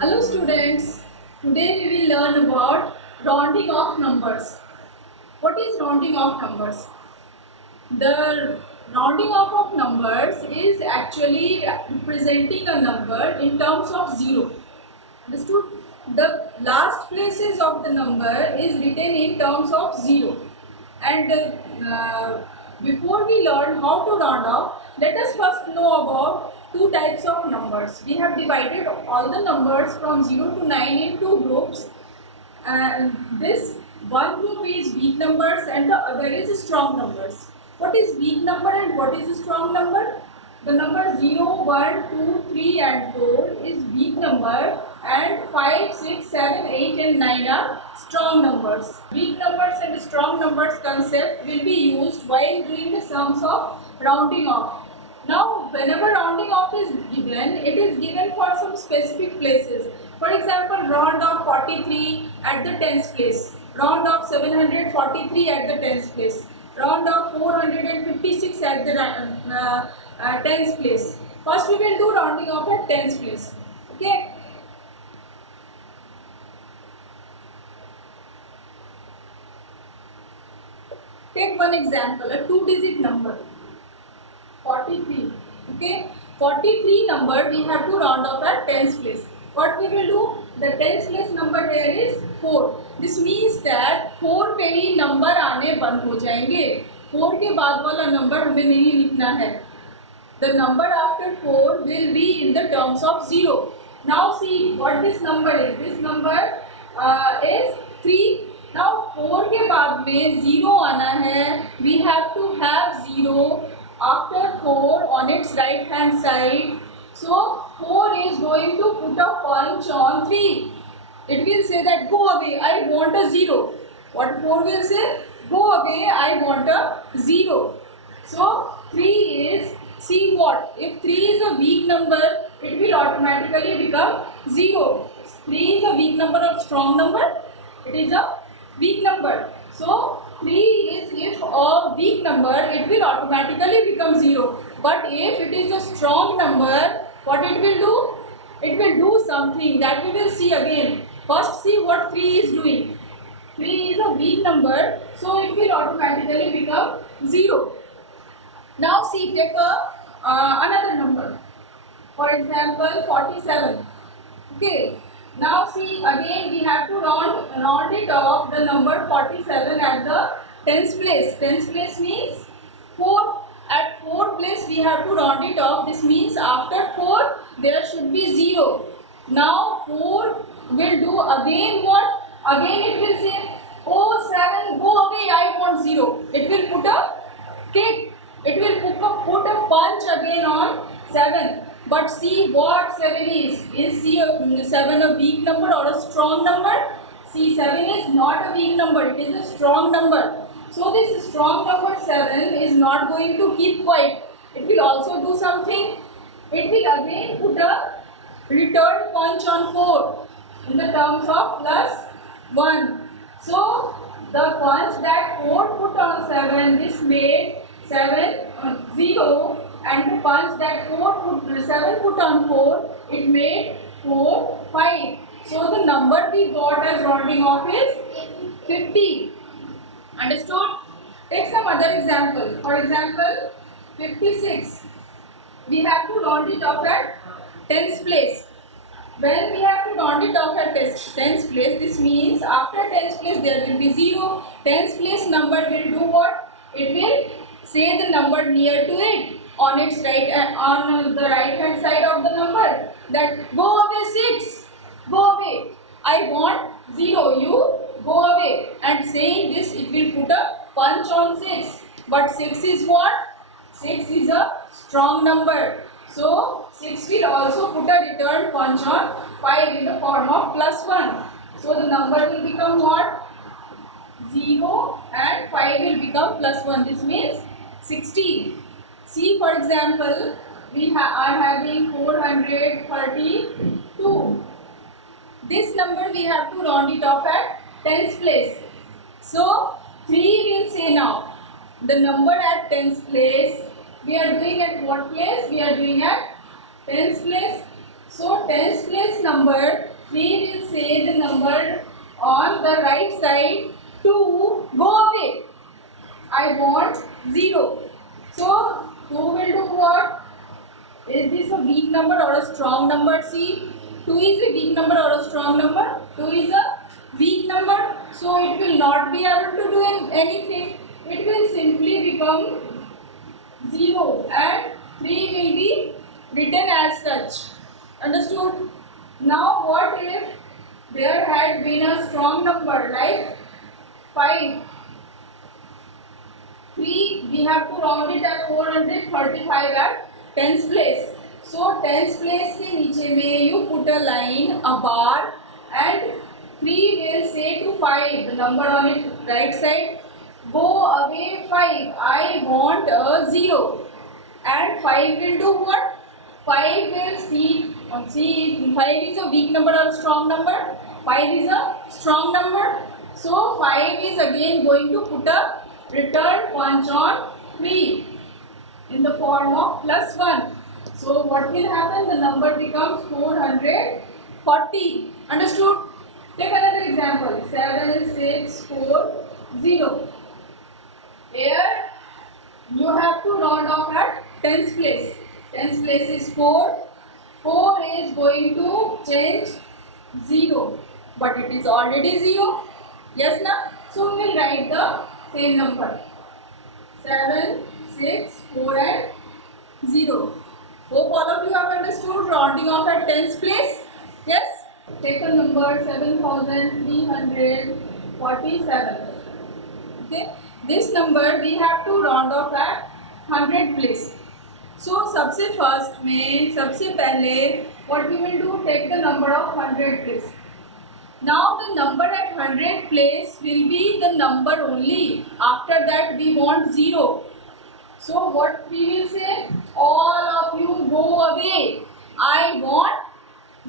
Hello students, today we will learn about rounding off numbers. What is rounding off numbers? The rounding off of numbers is actually representing a number in terms of zero. Understood? The last places of the number is written in terms of zero. And before we learn how to round off, let us first know about two types of numbers. We have divided all the numbers from 0 to 9 in two groups, and this one group is weak numbers and the other is strong numbers. What is weak number and what is strong number? The number 0, 1, 2, 3 and 4 is weak number, and 5, 6, 7, 8 and 9 are strong numbers. Weak numbers and strong numbers concept will be used while doing the sums of rounding off. Now, whenever rounding off is given, it is given for some specific places. For example, round off 43 at the tens place, round off 743 at the tens place, round off 456 at the tens place. First we will do rounding off at tens place. Okay. Take one example, a two-digit number, 43. Okay. 43 number we have to round off at tens place. What we will do? The tens place number here is 4. This means that 4 पे ही number आने बंद हो जाएंगे. 4 के बाद वाला number हमें नहीं लिखना है. The number after 4 will be in the terms of 0. Now see what this number is. This number is 3. Now 4 के बाद में 0 आना है. We have to have 0 after 4 on its right hand side. So 4 is going to put a punch on 3. It will say that go away, I want a 0. What 4 will say? Go away, I want a 0. So 3 is, see what? If 3 is a weak number, it will automatically become 0. 3 is a weak number or strong number? It is a weak number. So 3 is, if a weak number, it will automatically become 0. But if it is a strong number, what it will do? It will do something that we will see again. First see what 3 is doing. 3 is a weak number, so it will automatically become 0. Now see, take another number. For example, 47. Okay. Now see, again we have to round it off the number 47 at the tens place. Tens place means 4. At 4 place we have to round it off. This means after 4 there should be 0. Now 4 will do again what? Again it will say, oh 7, go away, I want 0. It will put a kick. It will put a punch again on 7. But see what 7 is. Is 7 a weak number or a strong number? See, 7 is not a weak number. It is a strong number. So this strong number 7 is not going to keep quiet. It will also do something. It will again put a return punch on 4 in the terms of plus 1. So the punch that 4 put on 7, this made 7 0, and the punch that 7 put on 4, it made 4 5. So the number we got as rounding off is 50. Understood? Take some other example. For example, 56. We have to round it off at tens place. When we have to round it off at tens place, this means after tens place there will be 0. Tens place number will do what? It will say the number near to it on its right, on the right hand side of the number, that go away 6. Go away. I want 0. You go away. And saying this, it will put a punch on 6. But 6 is what? 6 is a strong number. So 6 will also put a return punch on 5 in the form of plus 1. So the number will become what? 0 and 5 will become plus 1. This means 16. See, for example, are having 432. This number we have to round it off at tens place. So 3 will say now. The number at tens place, we are doing at what place? We are doing at tens place. So tens place number 3 will say the number on the right side to go away. I want 0. So 2 will do what? Is this a weak number or a strong number? See, 2 is a weak number or a strong number? 2 is a weak number. So it will not be able to do anything. It will simply become 0 and 3 will be written as such. Understood? Now what if there had been a strong number like 5? 3 we have to round it at 435 at tens place. So tens place के नीचे में you put a line, a bar, and 3 will say to 5, the number on its right side, go away 5, I want a 0. And 5 will do what? 5 will see 5 is a weak number or a strong number? 5 is a strong number. So 5 is again going to put a return punch on 3 in the form of +1. So what will happen? The number becomes 440. Understood? Take another example. 7640. Here you have to round off at tens place. Tens place is 4. 4 is going to change 0, but it is already 0. Yes, na? So we will write the same number. 7, 6, 4 and 0. Hope all of you have understood rounding off at tens place. Yes? Take a number 7347. Okay? This number we have to round off at 100 place. So सबसे first में सबसे पहले what we will do, take the number of 100 place. Now the number at 100 place will be the number only. After that we want 0. So what we will say? All of you go away. I want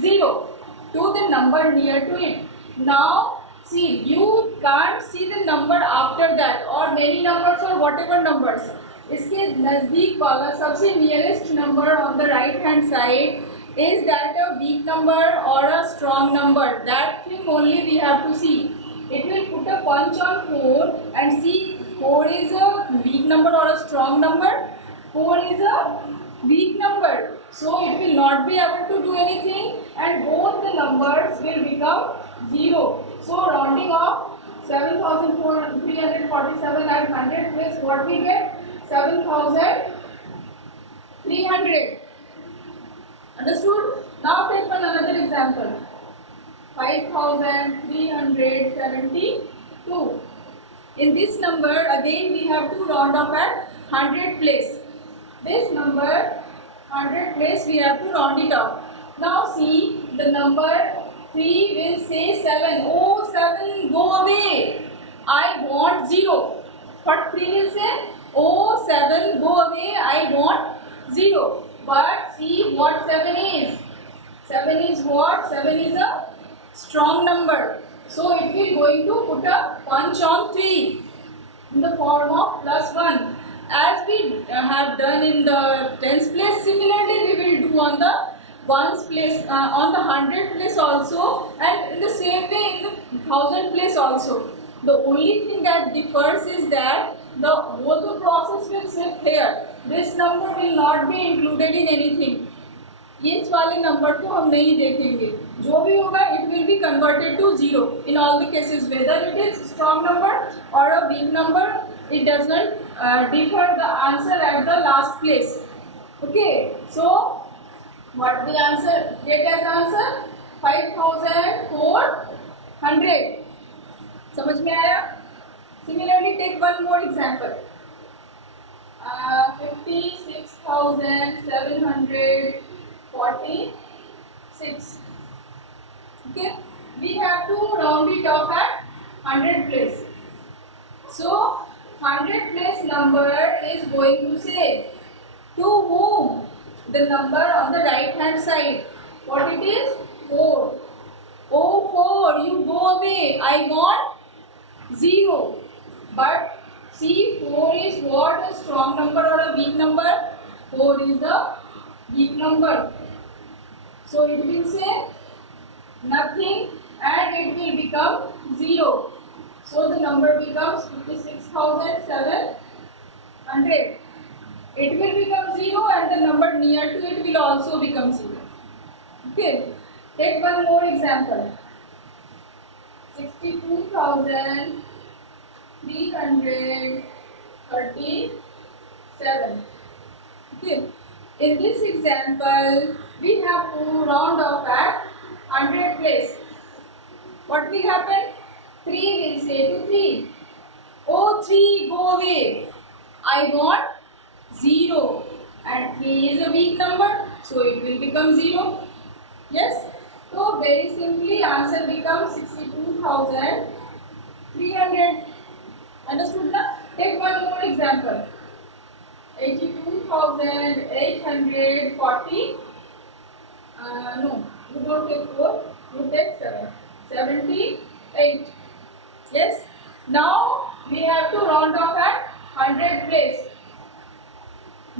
0 to the number near to it. Now see, you can't see the number after that or many numbers or whatever numbers. इसके नज़दीक वाला सबसे nearest number on the right hand side, is that a weak number or a strong number? That thing only we have to see. It will put a punch on 4 and see 4 is a weak number or a strong number. 4 is a weak number, so it will not be able to do anything and both the numbers will become 0. So rounding off 7347 at 100 place, what we get? 7300. Understood? Now take one another example. 5372. In this number again we have to round off at 100 place. This number 100 place we have to round it off. Now see, the number 3 will say 7. Oh 7, go away. I want 0. What 3 will say? Oh 7, go away. I want 0. But see what 7 is. 7 is what? 7 is a strong number. So it will going to put a punch on 3 in the form of +1. As we have done in the tens place, similarly we will do on the ones place, on the 100 place also, and in the same way in the 1000 place also. The only thing that differs is that both the process will sit here. This number will not be included in anything. इस वाले number को हम नहीं देखेंगे. जो भी होगा it will be converted to 0 in all the cases, whether it is strong number or a weak number. It does not differ the answer at the last place. Okay, so what the answer get as answer? 5400. समझ में आया? Similarly, take one more example. 56,746. Okay, we have to round it off at 100 place. So 100 place number is going to say to whom? The number on the right hand side. What it is? 4. Oh 4, you go away. I want 0. But see, 4 is what? A strong number or a weak number? 4 is a weak number. So it will say nothing, and it will become 0. So the number becomes 56,700. It will become 0 and the number near to it will also become 0. Okay, take one more example. 62,337. Okay, in this example, we have to round off at 100 place. What will happen? 3 will say to 3. Oh 3, go away. I want 0. And 3 is a weak number, so it will become 0. Yes? So very simply answer becomes 62,300. Understood now? Take one more example. 82,840. No, you don't take 4, you take 7. 78. Yes? Now we have to round off at 100 place.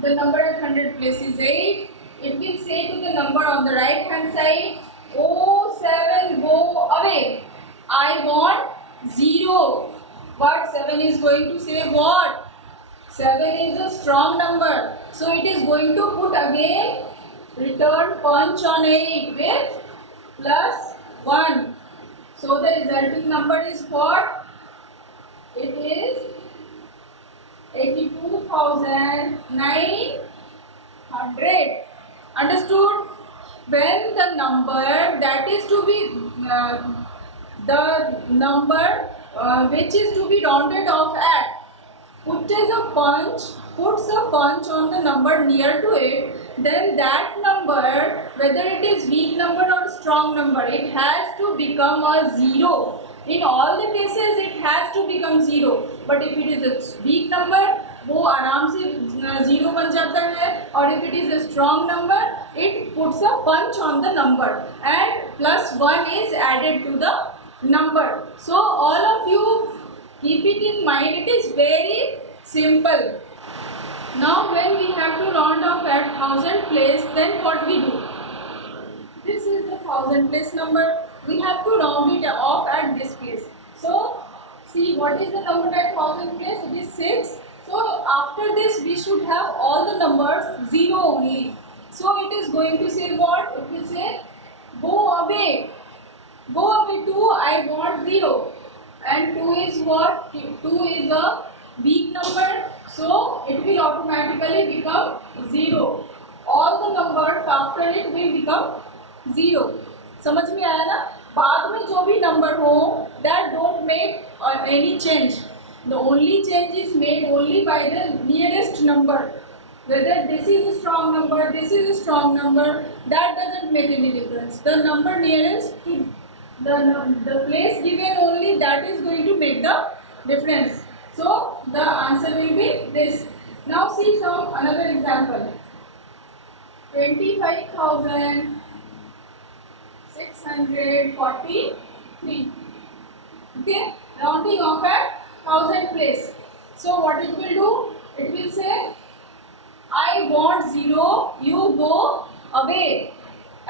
The number at 100 place is 8. It will say to the number on the right hand side, oh 7, go away. I want 0. But 7 is going to say what? 7 is a strong number. So it is going to put again return punch on 8 with plus 1. So the resulting number is what? It is 82,900. Understood? When the number that is to be the number which is to be rounded off at puts a punch on the number near to it, then that number, whether it is weak number or strong number, it has to become a 0. In all the cases it has to become 0. But if it is a weak number, वो आराम से 0 बन जाता है, और if it is a strong number, it puts a punch on the number and plus 1 is added to the number. So all of you keep it in mind. It is very simple. Now when we have to round off at 1000 place, then what we do? This is the 1000 place number. We have to round it off at this place. So see, what is the number at 1000 place? It is 6. So after this we should have all the numbers 0 only. So it is going to say what? It will say go away. Go away 2, I want 0. And 2 is what? 2 is a weak number. So it will automatically become 0. All the numbers after it will become 0. समझ में आया ना? बाद में जो भी number हो, that don't make any change. The only change is made only by the nearest number. Whether this is a strong number, this is a strong number, that doesn't make any difference. The number nearest to the place given only, that is going to make the difference. So the answer will be this. Now see another example. 25,643. Okay, rounding off at 1000 place. So what it will do? It will say I want 0, you go away.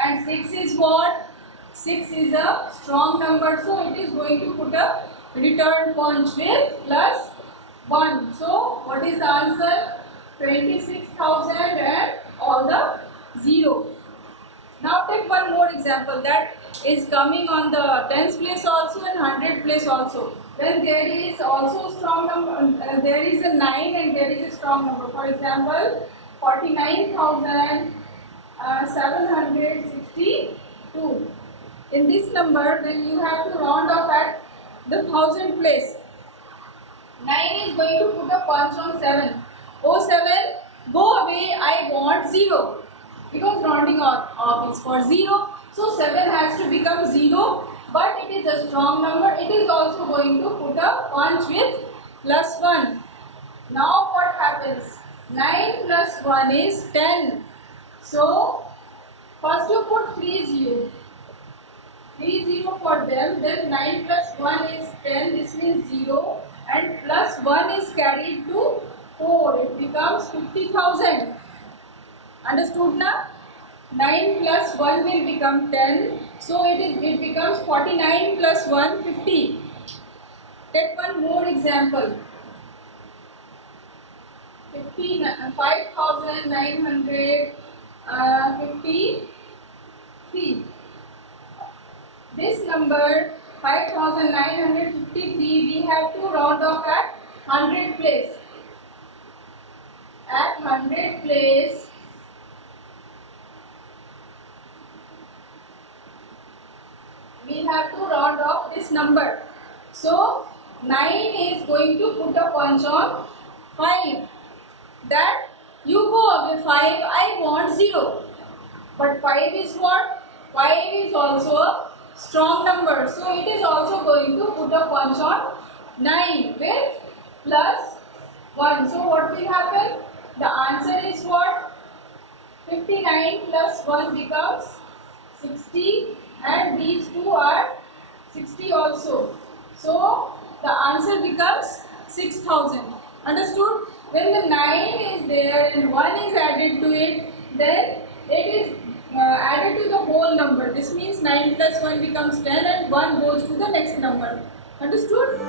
And 6 is what? 6 is a strong number, so it is going to put a return punch with plus 1. So what is the answer? 26,000 and all the 0. Now take one more example that is coming on the tens place also and 100 place also. Then there is also strong number, there is a 9 and there is a strong number. For example, 49,762. In this number, then you have to round off at the 1000 place. 9 is going to put a punch on 7. Oh 7, go away, I want 0. Because rounding off is for 0. So 7 has to become 0. But it is a strong number. It is also going to put a punch with plus 1. Now what happens? 9 plus 1 is 10. So first you put 3 0. 3 0 for them. Then 9 plus 1 is 10. This means 0. And plus 1 is carried to 4. It becomes 50,000. Understood now? 9 plus 1 will become 10. So it becomes 49 plus 1, 50. Take one more example. 5,953. This number 5,953 we have to round off at 100 place. At 100 place we have to round off this number. So 9 is going to put a punch on 5. That you go away 5, I want 0. But 5 is what? 5 is also a strong number. So it is also going to put a punch on 9 with plus 1. So what will happen? The answer is what? 59 plus 1 becomes 60, and these two are 60 also. So the answer becomes 6,000. Understood? When the 9 is there and 1 is added to it, then it is added to the whole number. This means 9 plus 1 becomes 10 and 1 goes to the next number. Understood?